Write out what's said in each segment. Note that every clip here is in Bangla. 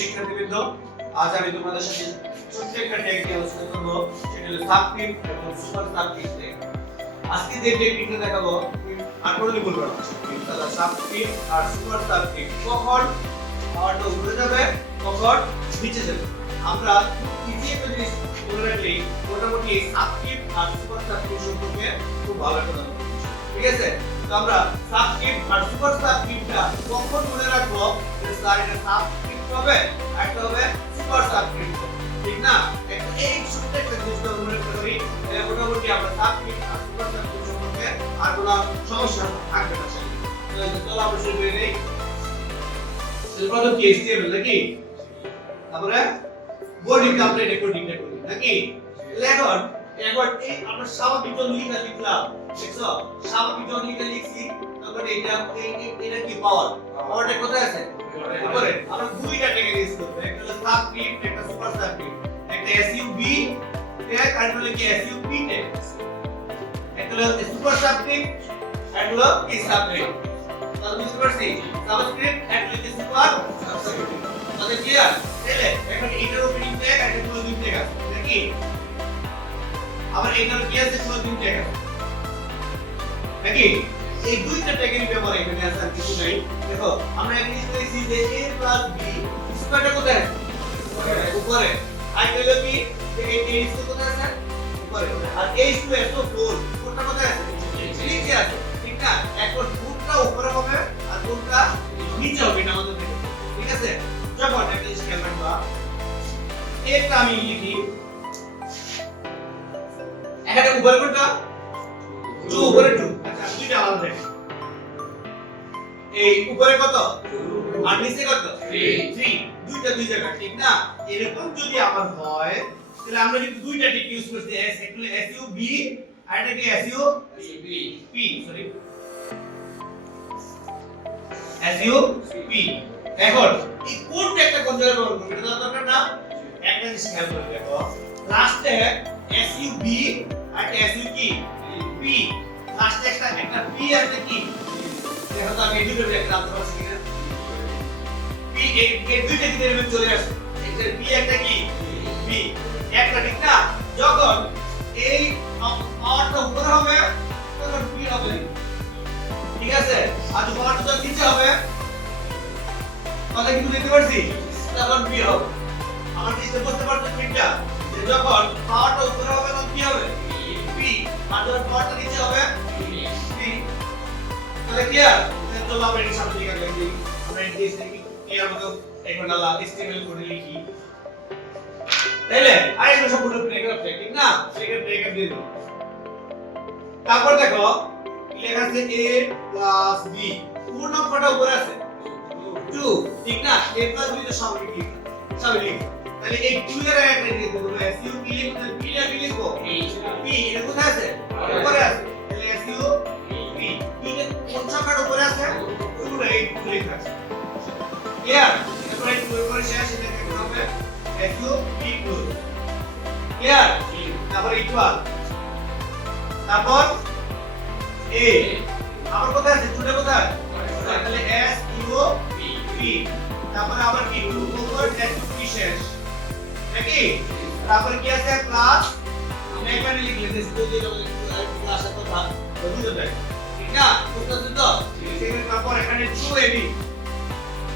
শিক্ষার্থীবৃন্দ, আজ আমি তোমাদের সাথে ছোট্ট একটা টেকনিক নিয়ে আলোচনা করব, সেটা হলো সাবস্ক্রিপ্ট এবং সুপার সাবস্ক্রিপ্ট টেকনিক। আজকে যে টেকনিকটা দেখাবো আটটি বলবো না, তাহলে সাবস্ক্রিপ্ট আর সুপার সাবস্ক্রিপ্ট কখন পাওয়ারটা উপরে যাবে কখন নিচে যাবে। আমরা ইজি একটা জিনিস মনে রাখলে মোটামুটি সাবস্ক্রিপ্ট আর সুপার সাবস্ক্রিপ্ট সম্পর্কে খুব ভালো একটা ধারণা পাবো। ঠিক আছে, তো আমরা সাবস্ক্রিপ্ট আর সুপার সাবস্ক্রিপ্টটা কখন মনে রাখবো, স্যার এটা সাবস্ক্রিপ্ট হবে আর একটা হবে সুপার সাবস্ক্রিপ্ট, ঠিক না? এই ছোট্ট একটা জিনিস মনে রাখতে পারি, মোটামুটি আমরা সাবস্ক্রিপ্ট আর সুপার সাবস্ক্রিপ্ট সম্পর্কে আর কোনো সমস্যা থাকবে না। চলো আমরা শুরু করে নেই। প্রথম কি HTML নাকি, তারপরে বডিটা আমরা রেকর্ডিং করি নাকি। এখন এই আমরা স্বাভাবিক জন লিখলাম, দেখছো স্বাভাবিক জন লিখছি, তারপরে এটা কি পাওয়ারটা কোথায় আছে উপরে। আমরা দুইটা টেকে ইউজ করব, একটা হলো সাবস্ক্রিপ্ট একটা সুপার সাবস্ক্রিপ্ট, একটা SUB ট্যাগ আর হলো কি SUP ট্যাগ, একটা হলো সুপার সাবস্ক্রিপ্ট আর হলো কি সাবস্ক্রিপ্ট। তাহলে বুঝতে পারছি সাবস্ক্রিপ্ট আর হলো কি সুপার সাবস্ক্রিপ্ট। তাহলে ক্লিয়ার? তাহলে এখন এটার ওপেনিং ট্যাগ আর এটা ক্লোজিং ট্যাগ আছে নাকি, আবার এটার কি আছে ক্লোজিং ট্যাগ আছে নাকি। এই দুইটা ট্যাগের ব্যবহার এখানে আছে, আর কিছু নাই। দেখো আমরা এখানে লিখেছি যে a + b স্কয়ারটা কোথায় আছে উপরে, আর হলো কি এই a স্কয়ার কোথায় আছে উপরে, আর h2so4 কোনটা কোথায় আছে নিচে আছে, ঠিক না? এখন কোনটা উপরে হবে আর কোনটা নিচে হবে এটা আমাদের দেখতে, ঠিক আছে? যখন একটা স্কেল রাখবা, এটা আমি লিখি এখানে উপরে কোনটা 2 উপরে 2, আচ্ছা দুইটা আলাদা দেখো, এই উপরে কত 2 আর নিচে কত 3 দুইটা দুই জায়গা, ঠিক না? এরকম যদি আমার হয় তাহলে আমরা কিন্তু দুইটা টিক ইউজ করছি, একটা SUB আর এটা কি SUP, সরি SUP। এখন এই কোনটা একটা কোন জায়গায় ব্যবহার করব এটা দরকার না, একটা জিনিস খেয়াল করে দেখো, লাস্টে SUB আর SUP, লাস্টে একটা P আর একটা কি, দেখো তো আমি এই দুটো একটা আনতে পারছি কিনা, P এই দুইটা কি এর মধ্যে চলে আসে, একটা P একটা কি P একটা, ঠিক না? যখন এই পাওয়ারটা উপরে হবে তখন P হবে, ঠিক আছে? আর যখন পাওয়ারটা নিচে হবে কথা কি বুঝতে পারছি, তখন P হবে। আমার কি বুঝতে পারছো ঠিকটা, যে যখন পাওয়ারটা উপরে হবে তখন কি হবে P, আর যখন পাওয়ারটা নিচে হবে P। তাহলে ক্লিয়ার? চলো আমরা এর সামনে লিখে লিখি, আমরা এই জিনিসটা কি ক্লিয়ার মতো এখন আলা HTML কোডে লিখি, তাইলে আর এটা সম্পূর্ণ প্যারাগ্রাফ, ঠিক না? সেখানে প্যারাগ্রাফ দিয়ে দেব। তারপর দেখো লেখা আছে a + b, পূর্ণ সংখ্যাটা উপরে আছে 2, ঠিক না? a + b তো স্বাভাবিক, তাহলে এই 2 এর আগে একটা দিয়ে দেব, SUP লিখতে p এর আগে লিখবো p, এটা কোথায় আছে উপরে আছে, তাহলে SUP p এর কোন সংখ্যাটা উপরে আছে 2, এই 2 লেখা আছে, ক্লিয়ার? এরপর এই 2 এর পরে শেষ এটা কি হবে SUP ক্লোজ, ক্লিয়ার? তারপর ইকুয়াল, তারপর a আবার কোথায় আছে 2 টা কোথায়, তাহলে SUP, তারপর আবার কি 2 উপর SUP শেষ নাকি, তারপর কি আছে প্লাস, আমরা এখানে লিখলে যে প্লাস এত ভাগ বুঝতে যায়, ঠিক না? বুঝতে তো সেখানে তারপর এখানে 2ab,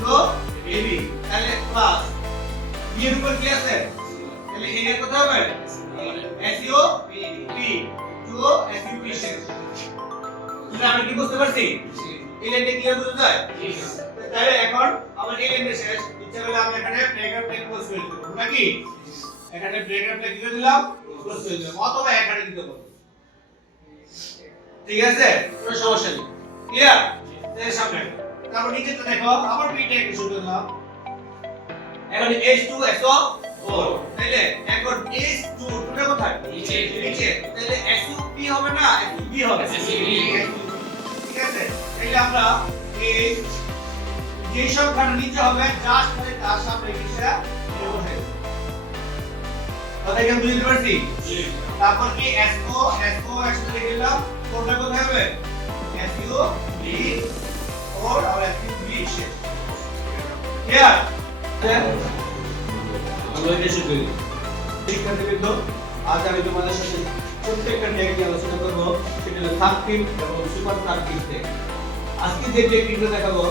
তো ab তাহলে প্লাস b এর উপর কি আছে, তাহলে a এর কত হবে SUP 2 SUP শেষ। তাহলে আমরা কি বুঝতে পারছি, এই লাইনটা ক্লিয়ার বুঝতে যায়? তাহলে এখন আমার এই লাইনটা শেষ, ইচ্ছা করলে আমি এখানে প্যারাগ্রাফ টেক ক্লোজ করে দেব নাকি, এখানে প্যারাগ্রাফ টেক দিয়ে দিলাম ক্লোজ করে দিলাম, অথবা এখানে দিতে পারো, ঠিক আছে? কোনো সমস্যা নেই, ক্লিয়ার? তাহলে সামনে তারপর নিচেটা দেখো আবার p টেক শুরু করলাম, এখন H2SO4, তাহলে এখন H2 টা কোথায় নিচে, তাহলে SUP হবে না SUB হবে, ঠিক আছে? তাহলে আমরা এই যে সংখ্যাটা নিচে হবে জাস্ট মানে তার সামনে কিসা বসে দেব, কথা কি বুঝতে পারছি? তারপর কি SO একসাথে লিখে দিলাম, কোনটা কোথায় হবে SUB 4 আর SUB শেষ, ক্লিয়ার? শিক্ষার্থীবৃন্দ, আজ আমি তোমাদের সাথে প্রত্যেকটা টেক নিয়ে আলোচনা করব, সেটা হলো সাবস্ক্রিপ্ট এবং সুপার সাবস্ক্রিপ্ট টেক। আজকে যে টেকনিকটা দেখাবো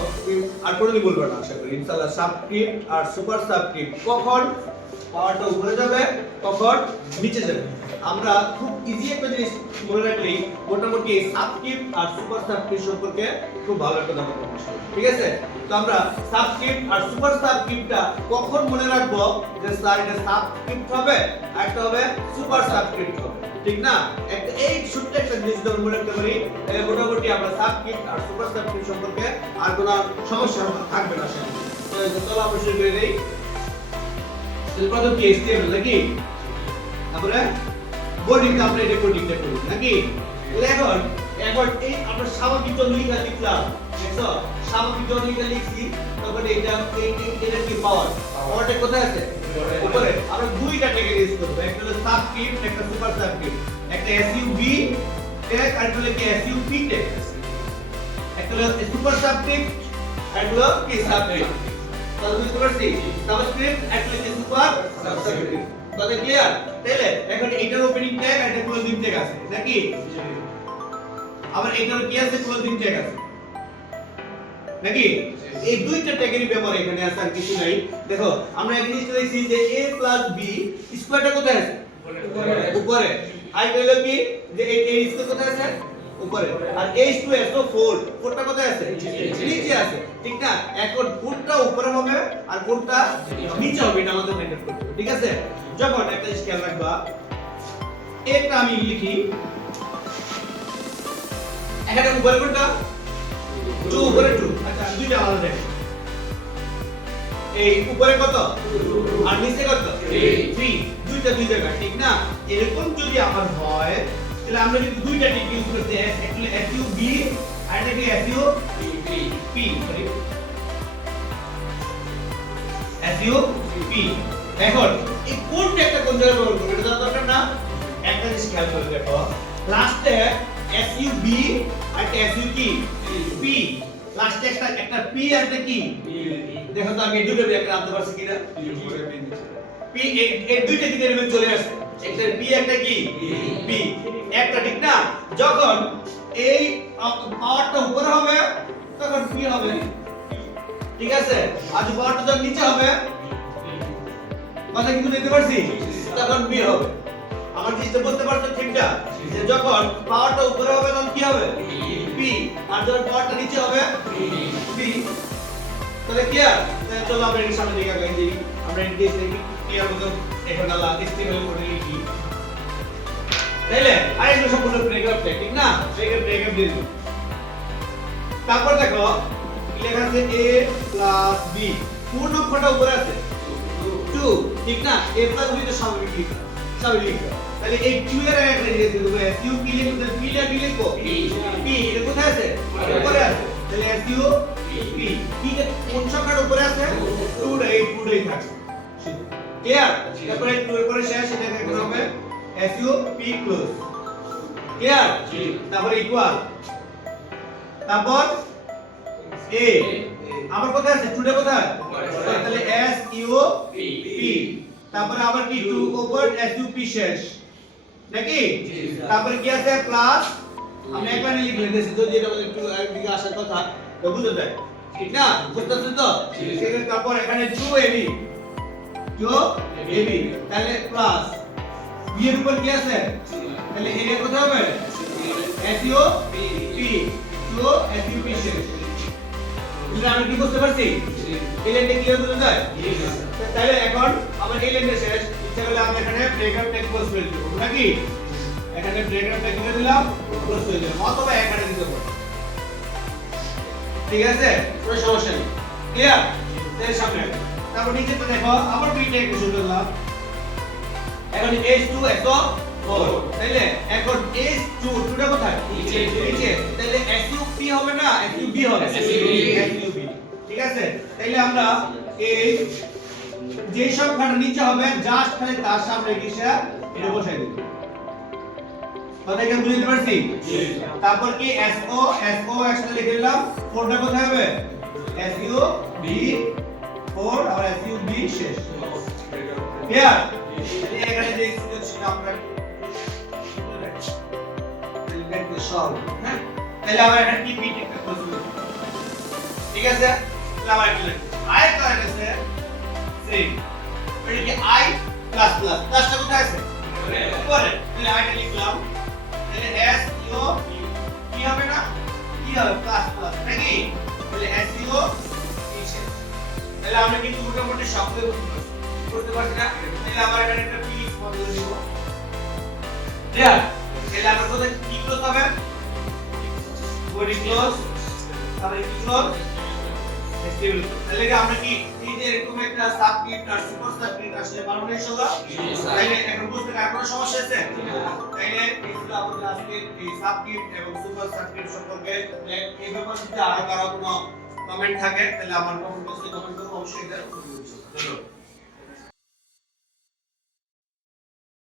আর কোনোদিন বলবো না, আশা করি ইনশাআল্লাহ। সাবস্ক্রিপ্ট আর সুপার সাবস্ক্রিপ্ট কখন পাওয়ারটা উপরে যাবে, কখন নিচে যাবে, আমরা খুব ইজি একটা জিনিস মনে রাখলেই মোটামুটি এই সাবস্ক্রিপ্ট আর সুপার সাবস্ক্রিপ্ট সম্পর্কে খুব ভালো একটা ধারণা পাবো। ঠিক আছে, তো আমরা সাবস্ক্রিপ্ট আর সুপার সাবস্ক্রিপ্টটা কখন মনে রাখবো যে স্যার এটা সাবস্ক্রিপ্ট হবে আর একটা হবে সুপার সাবস্ক্রিপ্ট হবে, ঠিক না? একটা এই ছোট্ট একটা জিনিস যদি মনে রাখতে পারি তাহলে মোটামুটি আমরা সাবস্ক্রিপ্ট আর সুপার সাবস্ক্রিপ্ট সম্পর্কে আর কোনো সমস্যা থাকবে না। তো চলো আমরা শুরু করে দেই। প্রথম কি HTML নাকি, তারপরে বডিতে আমরা এটা কোডিংটা করি নাকি। এখন এই আমরা স্বাভাবিক জনলিকা লিখলাম, দেখছো স্বাভাবিক জনলিকা লিখছি, তখন এটা এটা কি পাওয়ারটা কোথায় আছে? উপরে। আমরা দুইটা ট্যাগ ইউজ করব, একটা হলো সাবস্ক্রিপ্ট, একটা সুপার সাবস্ক্রিপ্ট, একটা SUB ট্যাগ আর একটা হলো কি SUP ট্যাগ, একটা হলো সুপার সাবস্ক্রিপ্ট আর একটা হলো কি সাবস্ক্রিপ্ট। তাহলে বুঝতে পারছি সাবস্ক্রিপ্ট একটা হলো সুপার সাবস্ক্রিপ্ট। তাহলে ক্লিয়ার? তাহলে এখন এটার ওপেনিং ট্যাগ আর এটা ক্লোজিং ট্যাগ আছে নাকি, আবার এটার কি আছে? ক্লোজিং ট্যাগ আছে নাকি। এই দুইটা ট্যাগেরই ব্যবহার এখানে আছে, আর কিছু নাই। দেখো আমরা এই জিনিসটা দেখছি যে a + b স্কয়ারটা কোথায় আছে? উপরে। আর কইলো কি যে এই a স্কয়ার কোথায় আছে? উপরে। আর h2so4 কোনটা কোথায় আছে? নিচে আছে, ঠিক না? এখন কোনটা উপরে হবে আর কোনটা নিচে হবে এটা আমাদের মেইনটেইন করতে হবে, ঠিক আছে? যখন একটা জিনিস খেয়াল রাখবা, একটা আমি লিখি, এখানে উপরে কোনটা? 2 উপরে 2। আচ্ছা দুইটা আলাদা দেখো, এই উপরে কত আর নিচে কত? 3। দুইটা দুই জায়গা, ঠিক না? এরকম যদি আমার হয় তাহলে আমরা যদি দুইটা টিক ইউজ করতে অ্যাকচুয়ালি SUB আর এটা কি SUP, SUP। এখন এই কোন একটা কোন জায়গায় ব্যবহার করব এটা দরকার না। একটা জিনিস খেয়াল করে দেখো, লাস্টে SUB আর একটা SUP, লাস্টে একটা P আর একটা কি, দেখো তো আমি দুটো একটা আনতে পারছি কিনা। P এই দুইটা কি এলিমেন্ট চলে আসছে, একটা P একটা কি P একটা, ঠিক না? যখন এই পাওয়ারটা উপরে হবে তখন P হবে, ঠিক আছে? আর যদি পাওয়ারটা যখন নিচে হবে, কথা কি বুঝতে পারছি, তখন B হবে। আমার জিনিসটা বুঝতে পারছো ঠিকটা, যে যখন পাওয়ারটা উপরে হবে তখন কি হবে? P, আর যখন পাওয়ারটা নিচে হবে B। তাহলে ক্লিয়ার? তাহলে চলো আমরা এর সামনে দিকে আগাই দিই। আমরা এর দিকে দেখি ক্লিয়ার মতো এখন আলা HTML করে লিখি। তাইলে আরেকটা সম্পূর্ণ ব্রেকআপ ট্যাগ, ঠিক না? ব্রেকআপ দিয়ে দিই। তারপর দেখো লেখা আছে a + b, কোন অক্ষরটা উপরে আছে? 2, ঠিক না? a + b তো স্বাভাবিক লিখা, স্বাভাবিক লিখা। তাহলে এই 2 এর আগে একটা জিনিস দেব, SUP লিখতে p লিখবো, p এটা কোথায় আছে? উপরে আছে। তাহলে SUP কি কোন সংখ্যার উপরে আছে? 2 এই 2 থাকে, ক্লিয়ার? তারপরে 2 এর পরে শেষ, এটা এখন হবে SUP ক্লোজ, ক্লিয়ার? তারপরে ইকুয়াল, তারপর a আমার কোথায় আছে? 2 টা কোথায়? তাহলে SUP, তারপরে আবার কি 2 ওভার SUP শেষ নাকি। তারপরে কি আছে? প্লাস, আমরা এক লাইনে লিখে দিয়েছি, যদি এটা একটু একদিকে আসার কথা তো বুঝতে যায়, ঠিক না? বুঝতেছেন তো? তারপর এখানে 2AB, তাহলে প্লাস b এর উপর কি আছে? তাহলে a এর কোথায় হবে? SUP, 2 SUP শেষ। এটা আমি কি বুঝতে পারছি? এই লাইনটা ক্লিয়ার বুঝা যায়? তাহলে এখন আমার এই লাইনটা শেষ, ইচ্ছা করলে আমি এখানে ব্রেকআপ ট্যাগ ক্লোজ করে দেব নাকি। এখানে ব্রেকআপ ট্যাগ করে দিলাম, ক্লোজ করে দিলাম, অথবা এখানে দিতে পারো, ঠিক আছে? কোনো সমস্যা নেই, ক্লিয়ার? তাহলে সামনে তারপর নিচে তো দেখো আবার b ট্যাগ শুরু করলাম। এখন H2SO4, তাহলে এখন H2 টা কোথায়? নিচে। তাহলে SUP হবে না, SUB হবে, SUB, ঠিক আছে? তাহলে আমরা এই যে সংখ্যাটা নিচে হবে জাস্ট খালি তার সামনে গিয়ে এটা বসাই দেব। কথা কি বুঝতে পারছি? তারপর কি SO একসাথে লিখে দিলাম, 4টা কোথায় হবে? SUB 4 আবার SU B শেষ ক্লিয়ার এখানে যে এক্সপ্রেশন ছিল আমরা এলিমেন্ট সলভ হ্যাঁ তাহলে আবার এখানে কি বি টিকটা করব ঠিক আছে তাহলে আবার এটা লিখব আই কারেন্ট আছে সেম এটা কি আই প্লাস প্লাস প্লাসটা কোথায় আছে উপরে তাহলে আইটা লিখলাম তাহলে এস ইউ কি হবে না কি হবে প্লাস প্লাস নাকি তাহলে এস ইউ নিচে তাহলে আমরা কিন্তু মোটামুটি সবগুলো করতে পারছি না তাহলে আবার এখানে একটা পি মডেল দিব ক্লিয়ার তাহলে আমরা কোথায় কি ক্লোজ হবে বডি ক্লোজ তাহলে কি ক্লোজ স্টেবল তাহলে কি আমরা কি এই যে এরকম একটা সাবস্ক্রিপ্ট আর সুপারস্ক্রিপ্ট আসলে বানানো ইনশাআল্লাহ তাহলে এখন বুঝতে আর কোনো সমস্যা আছে তাহলে এইগুলো আমাদের আজকে এই সাবস্ক্রিপ্ট এবং সুপারস্ক্রিপ্ট সম্পর্কে এই ব্যাপারে যদি আরো কারো কোনো কমেন্ট থাকে তাহলে আমার কমেন্ট বক্সে কমেন্ট করুন অবশ্যই এটা ধন্যবাদ